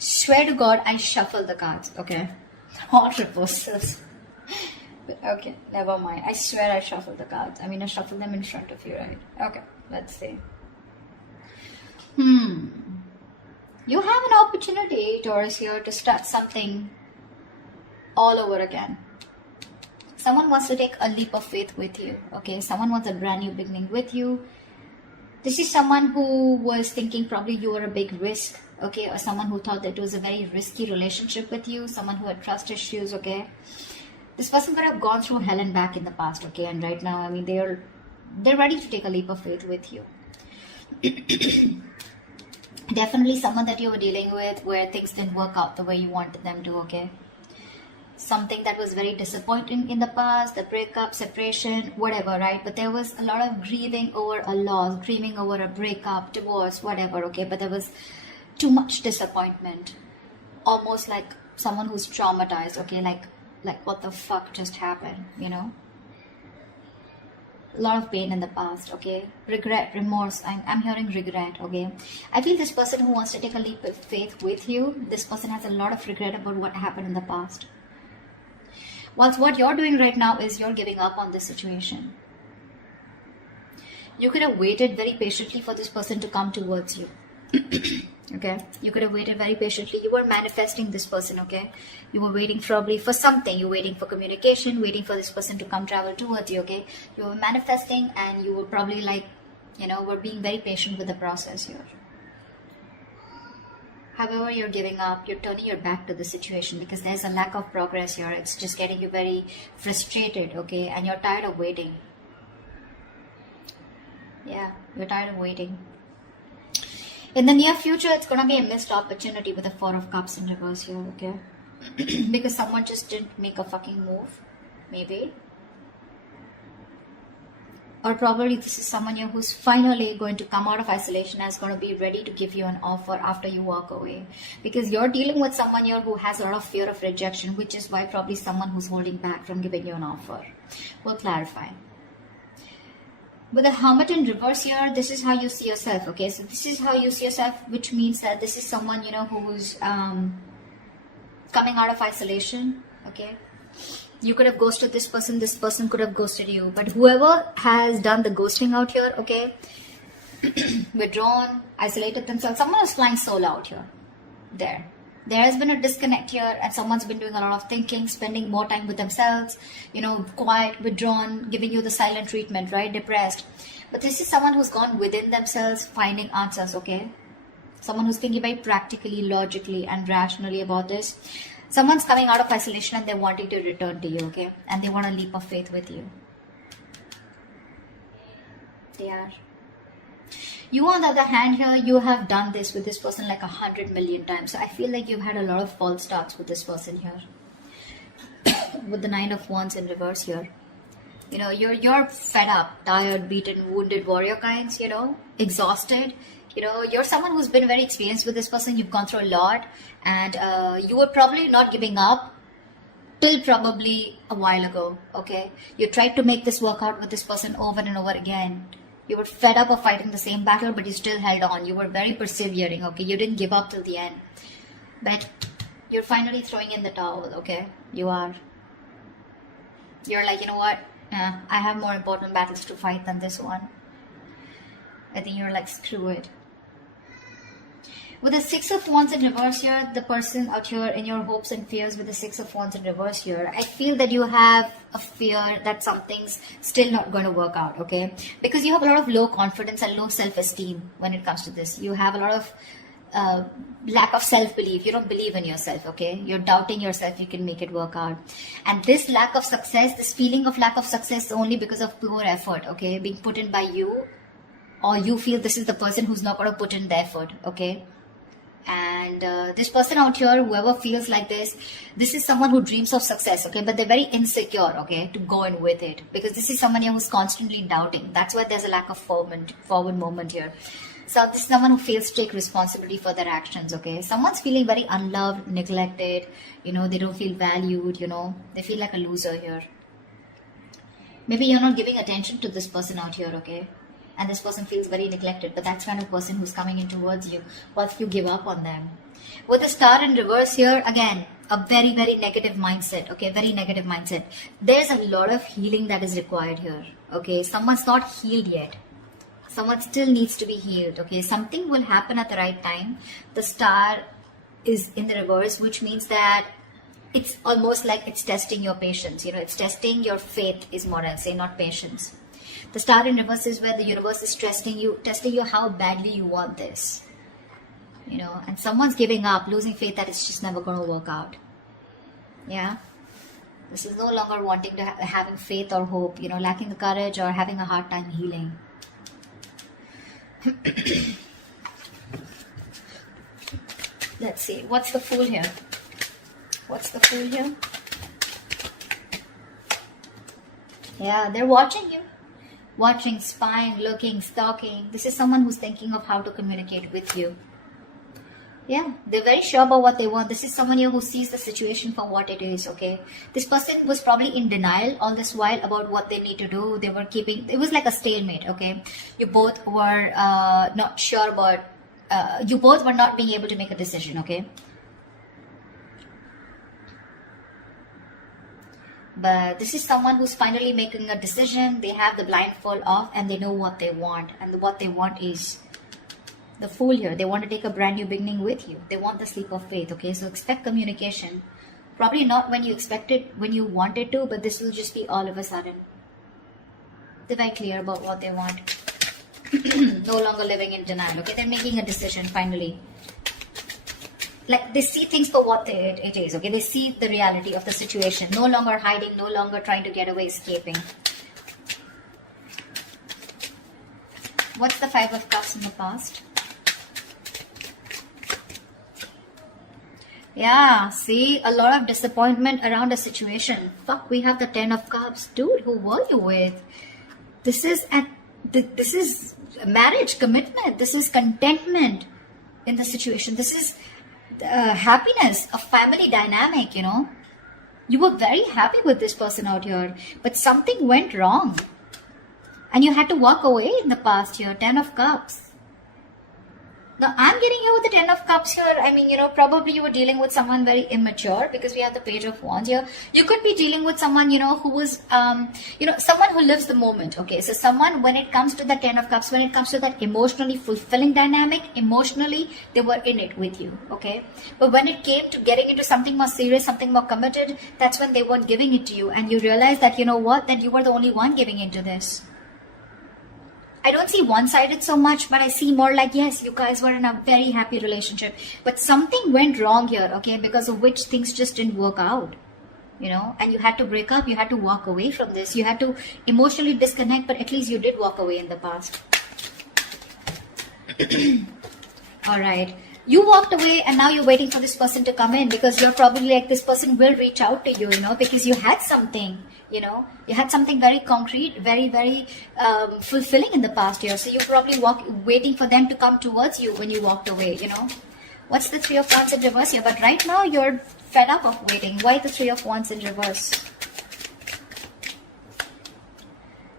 Swear to God, I shuffle the cards, okay? All reversals. Okay, never mind. I swear I shuffle the cards. I mean, I shuffle them in front of you, right? Okay, let's see. You have an opportunity, Taurus, here to start something all over again. Someone wants to take a leap of faith with you, okay? Someone wants a brand new beginning with you. This is someone who was thinking probably you were a big risk, okay? Or someone who thought that it was a very risky relationship with you. Someone who had trust issues, okay? This person could have gone through hell and back in the past, okay? And right now, I mean, they're ready to take a leap of faith with you. Definitely someone that you were dealing with where things didn't work out the way you wanted them to, okay? Something that was very disappointing in the past, the breakup, separation, whatever, right? But there was a lot of grieving over a loss, grieving over a breakup, divorce, whatever, okay? But there was too much disappointment. Almost like someone who's traumatized, okay? Like what the fuck just happened, you know? A lot of pain in the past, okay? Regret, remorse. I'm hearing regret, okay? I feel this person who wants to take a leap of faith with you, this person has a lot of regret about what happened in the past. Whilst what you're doing right now is you're giving up on this situation. You could have waited very patiently for this person to come towards you. Okay? You could have waited very patiently. You were manifesting this person, okay? You were waiting probably for something. You were waiting for communication, waiting for this person to come travel towards you, okay? You were manifesting and you were probably like, you know, were being very patient with the process here. However, you're giving up, you're turning your back to the situation because there's a lack of progress here. It's just getting you very frustrated, okay? And you're tired of waiting. Yeah, you're tired of waiting. In the near future, it's going to be a missed opportunity with the Four of Cups in reverse here, okay? Because someone just didn't make a fucking move, maybe. Or probably this is someone here who's finally going to come out of isolation and is going to be ready to give you an offer after you walk away. Because you're dealing with someone here who has a lot of fear of rejection, which is why probably someone who's holding back from giving you an offer. We'll clarify. With the Hermit in reverse here, this is how you see yourself, okay? So this is how you see yourself, which means that this is someone, you know, who's coming out of isolation, okay? You could have ghosted this person could have ghosted you. But whoever has done the ghosting out here, okay, withdrawn, isolated themselves, someone is flying solo out here. There has been a disconnect here and someone's been doing a lot of thinking, spending more time with themselves, you know, quiet, withdrawn, giving you the silent treatment, right? Depressed. But this is someone who's gone within themselves, finding answers, okay? Someone who's thinking very practically, logically, and rationally about this. Someone's coming out of isolation and they're wanting to return to you, okay? And they want a leap of faith with you. They are. You, on the other hand here, you have done this with this person like 100 million times. So I feel like you've had a lot of false starts with this person here. With the Nine of Wands in reverse here. You know, you're fed up, tired, beaten, wounded warrior kinds, you know, exhausted. You know, you're someone who's been very experienced with this person. You've gone through a lot. And you were probably not giving up till probably a while ago, okay? You tried to make this work out with this person over and over again. You were fed up of fighting the same battle, but you still held on. You were very persevering, okay? You didn't give up till the end. But you're finally throwing in the towel, okay? You are. You're like, you know what? I have more important battles to fight than this one. I think you're like, screw it. With the Six of Wands in reverse here, the person out here in your hopes and fears with the Six of Wands in reverse here, I feel that you have a fear that something's still not going to work out, okay? Because you have a lot of low confidence and low self-esteem when it comes to this. You have a lot of lack of self-belief. You don't believe in yourself, okay? You're doubting yourself you can make it work out. And this lack of success, this feeling of lack of success is only because of poor effort, okay? Being put in by you, or you feel this is the person who's not going to put in the effort, okay? And this person out here, whoever feels like this is someone who dreams of success, okay? But they're very insecure, okay, to go in with it. Because this is someone here who's constantly doubting. That's why there's a lack of forward movement here. So this is someone who fails to take responsibility for their actions, okay? Someone's feeling very unloved, neglected, you know, they don't feel valued, you know. They feel like a loser here. Maybe you're not giving attention to this person out here, okay? and this person feels very neglected, but that's kind of person who's coming in towards you once you give up on them. With the star in reverse here, again, a very, very negative mindset, okay, very negative mindset. There's a lot of healing that is required here, okay. Someone's not healed yet. Someone still needs to be healed, okay. Something will happen at the right time. The star is in the reverse, which means that it's almost like it's testing your patience, you know, it's testing your faith is more I'll say, not patience. The star in reverse is where the universe is testing you how badly you want this, you know, and someone's giving up, losing faith that it's just never going to work out. Yeah, this is no longer wanting to having faith or hope, you know, lacking the courage or having a hard time healing. Let's see, what's the Fool here? What's the Fool here? Yeah, they're watching you. Watching, spying, looking, stalking. This is someone who's thinking of how to communicate with you. Yeah, they're very sure about what they want. This is someone here who sees the situation for what it is, okay? This person was probably in denial all this while about what they need to do. They were keeping, it was like a stalemate, okay? You both were not sure about, you both were not being able to make a decision, okay? But this is someone who's finally making a decision. They have the blindfold off and they know what they want. And what they want is the Fool here. They want to take a brand new beginning with you. They want the sleep of faith, okay? So expect communication. Probably not when you expect it, when you want it to, but this will just be all of a sudden. They're very clear about what they want. No longer living in denial, okay? They're making a decision finally. Like they see things for what it is, okay? They see the reality of the situation. No longer hiding, no longer trying to get away, escaping. What's the Five of Cups in the past? Yeah, see, a lot of disappointment around a situation. Fuck, we have the 10 of Cups. Dude, who were you with? This is marriage, commitment. This is contentment in the situation. This is happiness, a family dynamic, you know. You were very happy with this person out here, but something went wrong. And you had to walk away in the past here. 10 of Cups. Now, I'm getting here with the 10 of Cups here. I mean, you know, probably you were dealing with someone very immature because we have the Page of Wands here. You could be dealing with someone, you know, who was, you know, someone who lives the moment. Okay, so someone, when it comes to the 10 of Cups, when it comes to that emotionally fulfilling dynamic, emotionally, they were in it with you. Okay, but when it came to getting into something more serious, something more committed, that's when they weren't giving it to you. And you realize that, you know what, that you were the only one giving into this. I don't see one-sided so much, but I see more like, yes, you guys were in a very happy relationship, but something went wrong here, okay, because of which things just didn't work out, you know, and you had to break up, you had to walk away from this, you had to emotionally disconnect, but at least you did walk away in the past. All right. You walked away and now you're waiting for this person to come in because you're probably like, this person will reach out to you, you know, because you had something, you know, you had something very concrete, very, very fulfilling in the past year. So you're probably waiting for them to come towards you when you walked away, you know. What's the Three of Wands in reverse here? But right now you're fed up of waiting. Why the Three of Wands in reverse?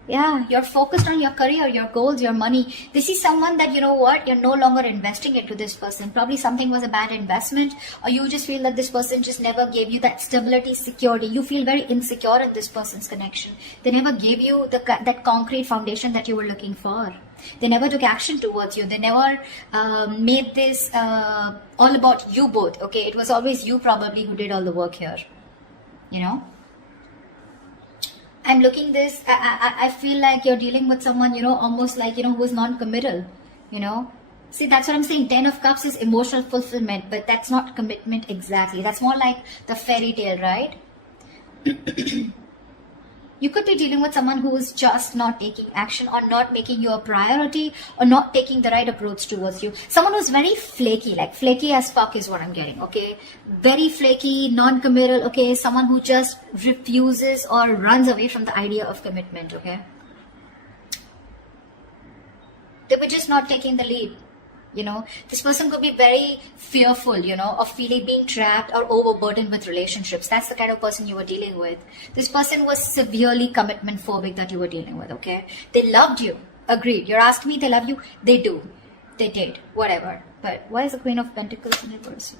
Yeah, you're focused on your career, your goals, your money. This is someone that, you know what, you're no longer investing into this person. Probably something was a bad investment, or you just feel that this person just never gave you that stability, security. You feel very insecure in this person's connection. They never gave you that concrete foundation that you were looking for. They never took action towards you. They never made this all about you both. Okay, it was always you probably who did all the work here, you know. I'm looking this, I feel like you're dealing with someone, you know, almost like, you know, who is non-committal, you know. See, that's what I'm saying. 10 of Cups is emotional fulfillment, but that's not commitment exactly. That's more like the fairy tale, right? You could be dealing with someone who is just not taking action or not making you a priority or not taking the right approach towards you. Someone who's very flaky, like flaky as fuck is what I'm getting, okay? Very flaky, non-committal, okay? Someone who just refuses or runs away from the idea of commitment, okay? They were just not taking the lead. You know, this person could be very fearful, you know, of feeling being trapped or overburdened with relationships. That's the kind of person you were dealing with. This person was severely commitment phobic that you were dealing with, okay? They loved you. agreed. You're asking me they love you. They do. They did. Whatever. But why is the Queen of Pentacles in reverse?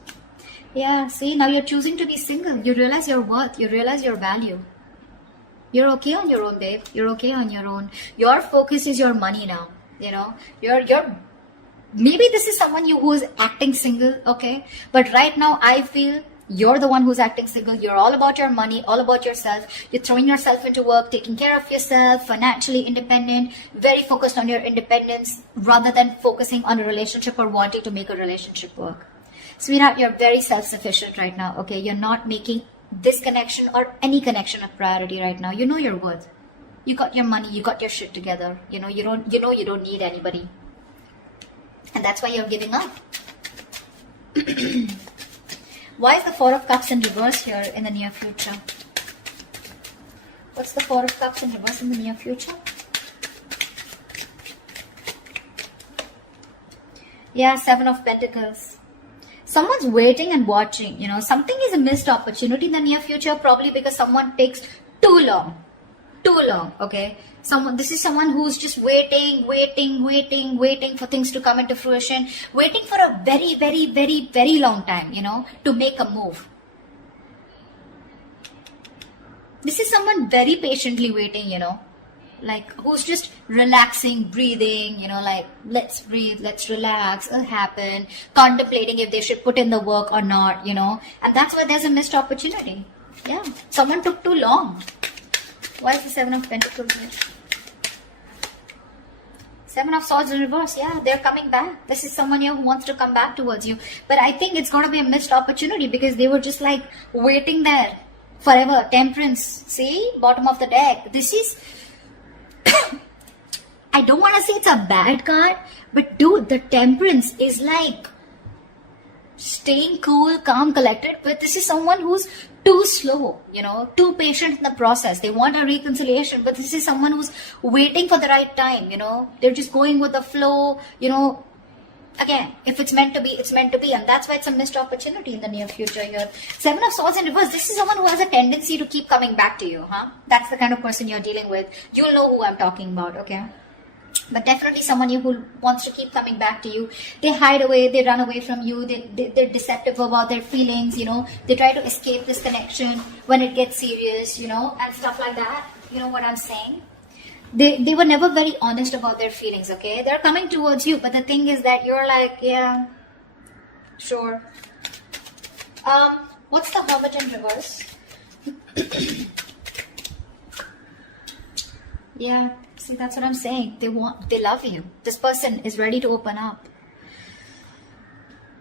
Yeah, see, now you're choosing to be single. You realize your worth. You realize your value. You're okay on your own, babe. You're okay on your own. Your focus is your money now. You know, you're maybe this is someone who is acting single, okay? But right now, I feel you're the one who's acting single. You're all about your money, all about yourself. You're throwing yourself into work, taking care of yourself, financially independent, very focused on your independence rather than focusing on a relationship or wanting to make a relationship work. Sweetheart, you're very self-sufficient right now, okay? You're not making this connection or any connection a priority right now. You know your worth. You got your money, you got your shit together. You know you don't need anybody. And that's why you're giving up. Why is the Four of Cups in reverse here in the near future? What's the Four of Cups in reverse in the near future? Yeah, Seven of Pentacles. Someone's waiting and watching, you know. Something is a missed opportunity in the near future, probably because someone takes too long, okay? This is someone who's just waiting for things to come into fruition, waiting for a very long time, you know, to make a move. This is someone very patiently waiting, you know, like who's just relaxing, breathing, you know, like let's breathe, let's relax, it'll happen, contemplating if they should put in the work or not, you know. And that's why there's a missed opportunity. Yeah, someone took too long. Why is the Seven of Pentacles here? Seven of Swords in reverse. Yeah, they're coming back. This is someone here who wants to come back towards you. But I think it's going to be a missed opportunity because they were just like waiting there forever. Temperance. See? Bottom of the deck. This is... I don't want to say it's a bad card, but dude, the Temperance is like staying cool, calm, collected. But this is someone who's too slow, you know, too patient in the process. They want a reconciliation, but this is someone who's waiting for the right time, you know. They're just going with the flow, you know. Again, if it's meant to be, it's meant to be. And that's why it's a missed opportunity in the near future here. Seven of Swords in reverse. This is someone who has a tendency to keep coming back to you, huh? That's the kind of person you're dealing with. You'll know who I'm talking about, okay? But definitely someone who wants to keep coming back to you. They hide away, they run away from you, they're deceptive about their feelings, you know. They try to escape this connection when it gets serious, you know, and stuff like that. You know what I'm saying? They were never very honest about their feelings, okay? They're coming towards you, but the thing is that you're like, yeah, sure. What's the Hermit in reverse? Yeah. See, that's what I'm saying. They love you. This person is ready to open up.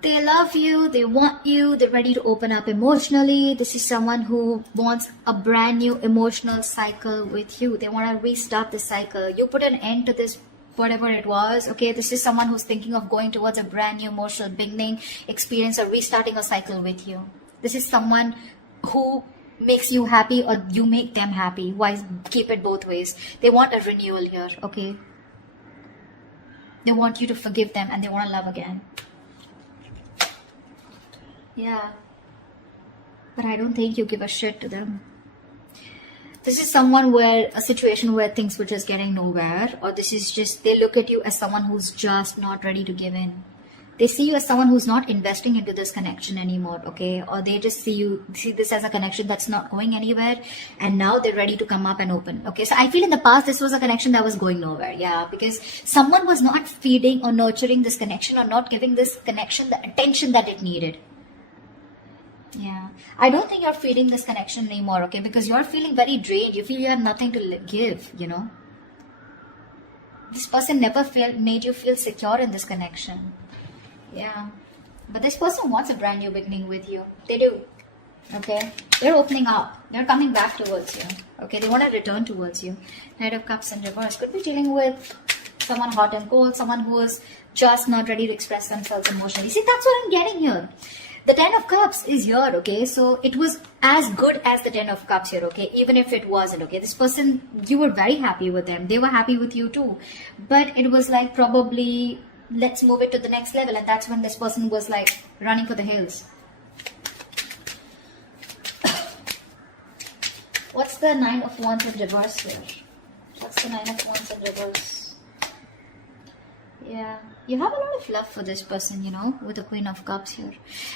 They love you, they want you, they're ready to open up emotionally. This is someone who wants a brand new emotional cycle with you. They want to restart the cycle. You put an end to this, whatever it was, okay? This is someone who's thinking of going towards a brand new emotional beginning, experience, or restarting a cycle with you. This is someone who makes you happy or you make them happy. Why keep it both ways? They want a renewal here, okay? They want you to forgive them and they want to love again. Yeah. But I don't think you give a shit to them. This is someone where a situation where things were just getting nowhere, or this is just they look at you as someone who's just not ready to give in. They see you as someone who's not investing into this connection anymore, okay? Or they just see this as a connection that's not going anywhere, and now they're ready to come up and open, okay? So I feel in the past this was a connection that was going nowhere, yeah, because someone was not feeding or nurturing this connection or not giving this connection the attention that it needed. Yeah, I don't think you're feeding this connection anymore, okay? Because you're feeling very drained. You feel you have nothing to give, you know? This person never made you feel secure in this connection. Yeah, but this person wants a brand new beginning with you. They do, okay? They're opening up. They're coming back towards you, okay? They want to return towards you. Knight of Cups in reverse. Could be dealing with someone hot and cold, someone who is just not ready to express themselves emotionally. See, that's what I'm getting here. The Ten of Cups is here, okay? So it was as good as the Ten of Cups here, okay? Even if it wasn't, okay? This person, you were very happy with them. They were happy with you too. But it was like probably, let's move it to the next level. And that's when this person was like running for the hills. What's the Nine of Wands in reverse here? What's the Nine of Wands in reverse? Yeah, you have a lot of love for this person, with the Queen of Cups here.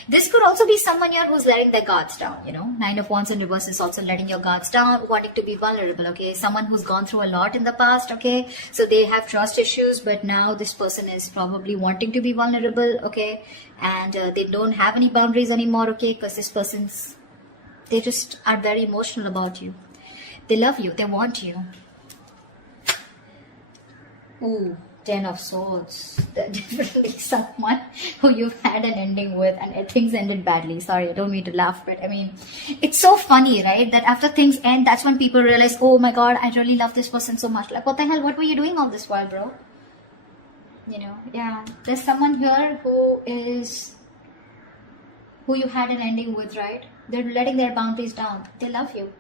This could also be someone here who's letting their guards down, Nine of Wands in reverse is also letting your guards down, wanting to be vulnerable, okay? Someone who's gone through a lot in the past, okay? So they have trust issues, but now this person is probably wanting to be vulnerable, okay? And they don't have any boundaries anymore, okay? Because this person's, they just are very emotional about you. They love you, they want you. Ooh. 10 of Swords. Definitely someone who you've had an ending with and things ended badly. Sorry, I don't mean to laugh, but I mean, it's so funny, right? That after things end, that's when people realize, oh my God, I really love this person so much. Like, what the hell? What were you doing all this while, bro? Yeah. There's someone here who you had an ending with, right? They're letting their boundaries down. They love you.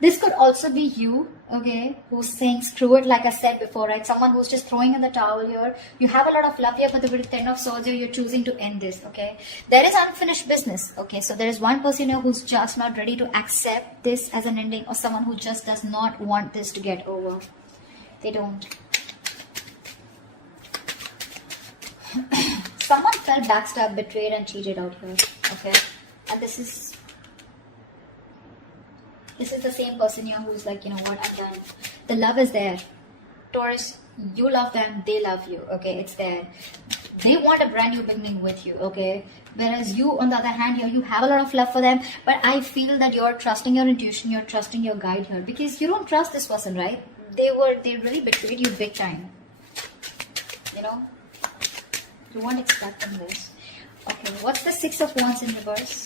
This could also be you, okay, who's saying screw it, like I said before, right? Someone who's just throwing in the towel here. You have a lot of love here, but with 10 of Swords here, you're choosing to end this, okay? There is unfinished business, okay? So there is one person here who's just not ready to accept this as an ending, or someone who just does not want this to get over. They don't. Someone felt backstabbed, betrayed, and cheated out here, okay? And this is the same person here who's like, you know what, I'm done. The love is there. Taurus, you love them, they love you, okay? It's there. They want a brand new beginning with you, okay? Whereas you, on the other hand, here, you have a lot of love for them, but I feel that you're trusting your intuition, you're trusting your guide here, because you don't trust this person, right? They really betrayed you big time. You weren't expecting this. Okay, what's the Six of Wands in reverse?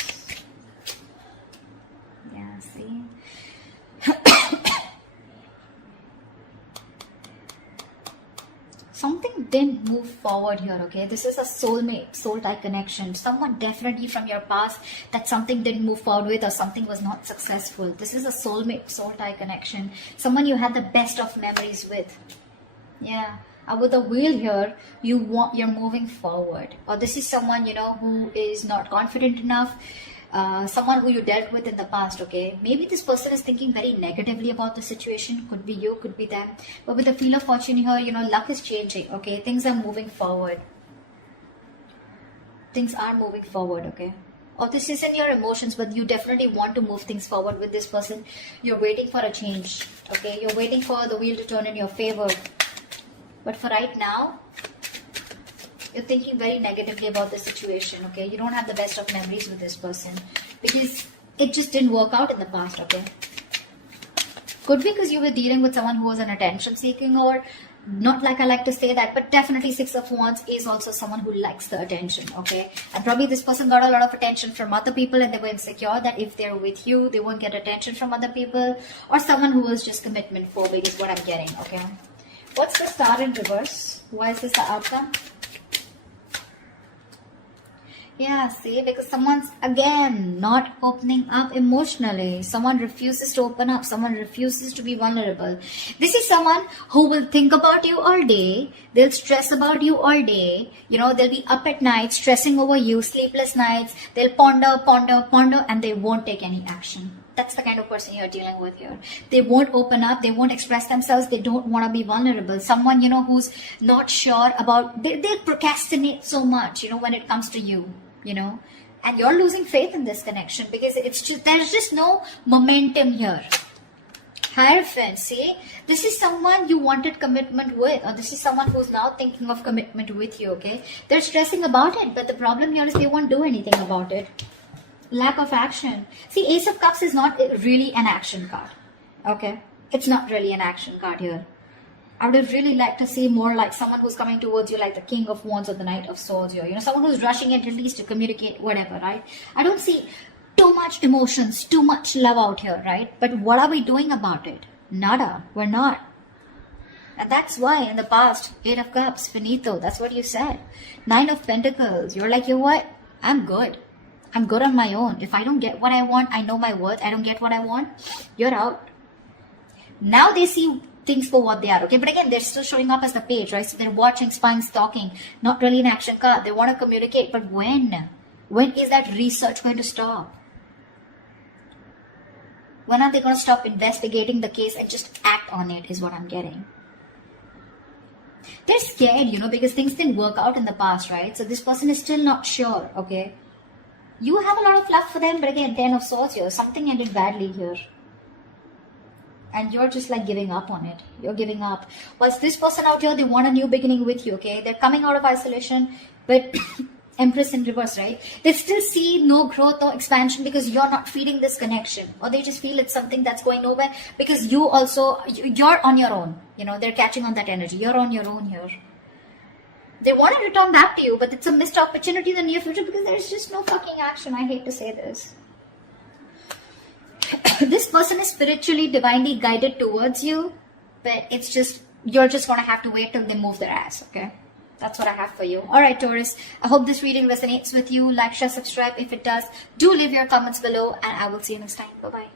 Yeah, see? Something didn't move forward here, okay? This is a soulmate, soul-tie connection. Someone definitely from your past that something didn't move forward with, or something was not successful. This is a soulmate, soul-tie connection. Someone you had the best of memories with. Yeah. With the wheel here, you're moving forward. Or this is someone, who is not confident enough. Someone who you dealt with in the past, okay? Maybe this person is thinking very negatively about the situation. Could be you, could be them. But with the Wheel of Fortune here, luck is changing, okay? Things are moving forward. Things are moving forward, okay? Or this isn't your emotions, but you definitely want to move things forward with this person. You're waiting for a change, okay? You're waiting for the wheel to turn in your favor. But for right now, you're thinking very negatively about the situation, okay? You don't have the best of memories with this person because it just didn't work out in the past, okay? Could be because you were dealing with someone who was an attention seeking, or not like I like to say that, but definitely Six of Wands is also someone who likes the attention, okay? And probably this person got a lot of attention from other people and they were insecure that if they're with you, they won't get attention from other people, or someone who was just commitment phobic is what I'm getting, okay? What's the Star in reverse? Why is this the outcome? Yeah, see, because someone's, again, not opening up emotionally. Someone refuses to open up. Someone refuses to be vulnerable. This is someone who will think about you all day. They'll stress about you all day. They'll be up at night, stressing over you, sleepless nights. They'll ponder, and they won't take any action. That's the kind of person you're dealing with here. They won't open up. They won't express themselves. They don't want to be vulnerable. Someone, who's not sure about, they'll procrastinate so much, when it comes to you, and you're losing faith in this connection because there's just no momentum here. Hierophant, see, this is someone you wanted commitment with, or this is someone who's now thinking of commitment with you, okay? They're stressing about it, but the problem here is they won't do anything about it. Lack of action. See, Ace of Cups is not really an action card. Okay? It's not really an action card here. I would have really liked to see more like someone who's coming towards you like the King of Wands or the Knight of Swords here. Someone who's rushing at least to communicate, whatever, right? I don't see too much emotions, too much love out here, right? But what are we doing about it? Nada. We're not. And that's why in the past, 8 of Cups, finito. That's what you said. 9 of Pentacles. You're like, you know what? I'm good. I'm good on my own. If I don't get what I want, I know my worth. I don't get what I want, you're out. Now they see things for what they are, okay? But again, they're still showing up as the page, right? So they're watching, spying, stalking. Not really an action card. They want to communicate, but when? When is that research going to stop? When are they going to stop investigating the case and just act on it is what I'm getting. They're scared, you know, because things didn't work out in the past, right? So this person is still not sure, okay? You have a lot of love for them, but again, 10 of swords here. Something ended badly here. And you're just like giving up on it. You're giving up. Whilst this person out here, they want a new beginning with you, okay? They're coming out of isolation, but Empress in reverse, right? They still see no growth or expansion because you're not feeding this connection. Or they just feel it's something that's going nowhere because you're on your own. You know, they're catching on that energy. You're on your own here. They want to return back to you, but it's a missed opportunity in the near future because there's just no fucking action. I hate to say this. This person is spiritually, divinely guided towards you, but it's just, you're just going to have to wait till they move their ass, okay? That's what I have for you. Alright, Taurus, I hope this reading resonates with you. Like, share, subscribe if it does. Do leave your comments below, and I will see you next time. Bye-bye.